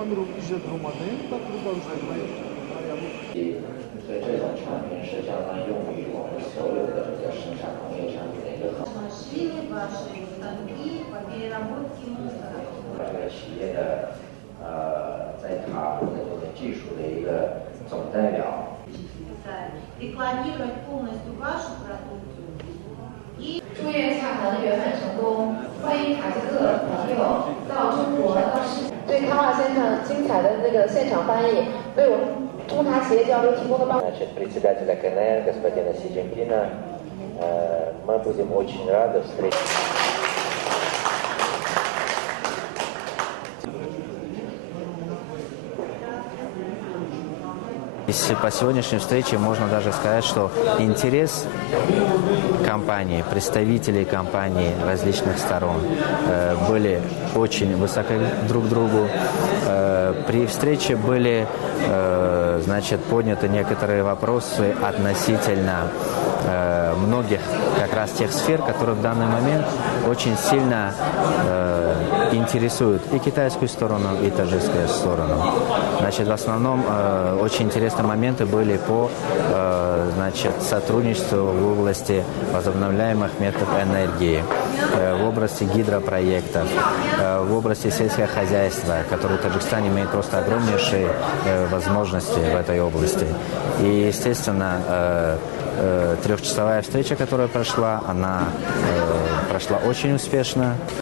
所以这种产品是相当于用于我们所有的这个生产工业上面的一个很好这个企业的在它的这个技术的一个总代表。祝愿洽谈圆满成功，欢迎塔吉克朋友到中国到世界。对卡瓦先生精彩的那个现场翻译，为我们中塔企业交流提供的帮助。Председателя КНР господина Си Цзиньпина, мы будем очень рады встретить. По сегодняшней встрече можно даже сказать, что интерес компании, представителей компании различных сторон были очень высоко друг к другу. При встрече были подняты некоторые вопросы относительно многих как раз тех сфер, которые в данный момент очень сильно интересуют и китайскую сторону, и таджикскую сторону. В основном очень интересные моменты были по сотрудничеству в области возобновляемых методов энергии, в области гидропроектов, в области сельского хозяйства, которое в Таджикистане имеет просто огромнейшие возможности в этой области. И, естественно, трехчасовая встреча, которая прошла, она прошла очень успешно.